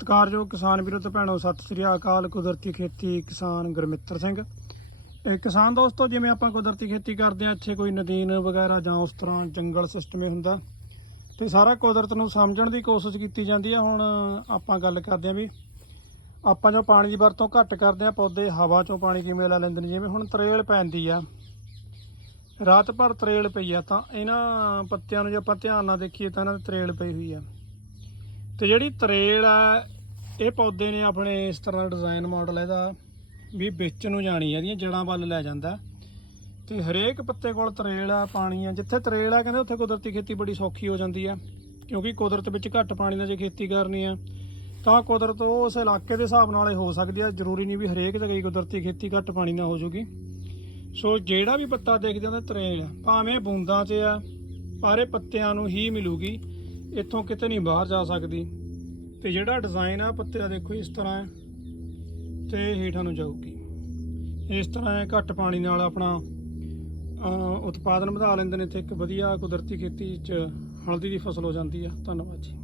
ਸਤਿਕਾਰਯੋਗ ਕਿਸਾਨ ਵੀਰੋ ਤੇ ਭੈਣੋ, ਸਤਿ ਸ੍ਰੀ ਅਕਾਲ। ਕੁਦਰਤੀ ਖੇਤੀ ਕਿਸਾਨ ਗੁਰਮਿੱਤਰ ਸਿੰਘ। ਇਹ ਕਿਸਾਨ ਦੋਸਤੋ, ਜਿਵੇਂ ਆਪਾਂ ਕੁਦਰਤੀ ਖੇਤੀ ਕਰਦੇ ਆ ਇੱਥੇ ਕੋਈ ਨਦੀਨ ਵਗੈਰਾ ਜਾਂ ਉਸ ਤਰ੍ਹਾਂ ਜੰਗਲ ਸਿਸਟਮ ਹੀ ਹੁੰਦਾ। ਤੇ ਸਾਰਾ ਕੁਦਰਤ ਨੂੰ ਸਮਝਣ ਦੀ ਕੋਸ਼ਿਸ਼ ਕੀਤੀ ਜਾਂਦੀ ਆ। ਹੁਣ ਆਪਾਂ ਗੱਲ ਕਰਦੇ ਆ ਵੀ ਆਪਾਂ ਜੋ ਪਾਣੀ ਦੀ ਵਰਤੋਂ ਘੱਟ ਕਰਦੇ ਆ ਪੌਦੇ ਹਵਾ ਚੋਂ ਪਾਣੀ ਕਿਵੇਂ ਲੈ ਲੈਂਦੇ ਨੇ? ਜਿਵੇਂ ਹੁਣ ਤਰੇਲ ਪੈਂਦੀ ਆ, ਰਾਤ ਭਰ ਤਰੇਲ ਪਈ ਆ, ਤਾਂ ਇਹਨਾਂ ਪੱਤਿਆਂ ਨੂੰ ਜੇ ਆਪਾਂ ਧਿਆਨ ਨਾਲ ਦੇਖੀਏ ਤਾਂ ਇਹਨਾਂ ਤੇ ਤਰੇਲ ਪਈ ਹੋਈ ਆ। ਤੇ ਜਿਹੜੀ ਤਰੇਲ ਆ, ਇਹ ਪੌਦੇ ਨੇ ਆਪਣੇ ਇਸ ਤਰ੍ਹਾਂ ਡਿਜ਼ਾਈਨ ਮਾਡਲ ਇਹਦਾ, ਵੀ ਵਿੱਚ ਨੂੰ ਜਾਣੀ ਆ, ਇਹਦੀਆਂ ਜੜਾਂ ਵੱਲ ਲੈ ਜਾਂਦਾ। ਤੇ ਹਰੇਕ ਪੱਤੇ ਕੋਲ ਤਰੇਲ ਆ, ਪਾਣੀ ਆ, ਜਿੱਥੇ ਤਰੇਲ ਆ, ਕਹਿੰਦੇ ਉੱਥੇ ਕੁਦਰਤੀ ਖੇਤੀ ਬੜੀ ਸੌਖੀ ਹੋ ਜਾਂਦੀ ਆ, ਕਿਉਂਕਿ ਕੁਦਰਤ ਵਿੱਚ ਘੱਟ ਪਾਣੀ ਨਾਲ ਜੇ ਖੇਤੀ ਕਰਨੀ ਆ, ਤਾਂ ਕੁਦਰਤ ਉਹ ਉਸ ਇਲਾਕੇ ਦੇ ਹਿਸਾਬ ਨਾਲ ਹੀ ਹੋ ਸਕਦੀ ਆ, ਜ਼ਰੂਰੀ ਨਹੀਂ ਵੀ ਹਰੇਕ ਜਗ੍ਹਾ ਹੀ ਕੁਦਰਤੀ ਖੇਤੀ ਘੱਟ ਪਾਣੀ ਨਾਲ ਹੋ ਜੂਗੀ। ਸੋ ਜਿਹੜਾ ਵੀ ਪੱਤਾ ਦੇਖਦੇ ਹੋ ਤਰੇਲ ਭਾਵੇਂ ਬੂੰਦਾਂ 'ਚ ਆ, ਪਰ ਇਹ ਪੱਤਿਆਂ ਨੂੰ ਹੀ ਮਿਲੂਗੀ। ਇੱਥੋਂ ਕਿਤੇ ਨਹੀਂ ਬਾਹਰ ਜਾ ਸਕਦੀ। ਤੇ ਜਿਹੜਾ ਡਿਜ਼ਾਈਨ ਆ ਪੱਤੇ ਦਾ ਦੇਖੋ ਇਸ ਤਰ੍ਹਾਂ ਹੈ, ਤੇ ਹੇਠਾਂ ਨੂੰ ਜਾਊਗੀ। ਇਸ ਤਰ੍ਹਾਂ ਹੈ ਘੱਟ ਪਾਣੀ ਨਾਲ ਆਪਣਾ ਉਤਪਾਦਨ ਵਧਾ ਲੈਂਦੇ ਨੇ ਤੇ ਇੱਕ ਵਧੀਆ ਕੁਦਰਤੀ ਖੇਤੀ 'ਚ ਹਲਦੀ ਦੀ ਫਸਲ ਹੋ ਜਾਂਦੀ ਆ। ਧੰਨਵਾਦ ਜੀ।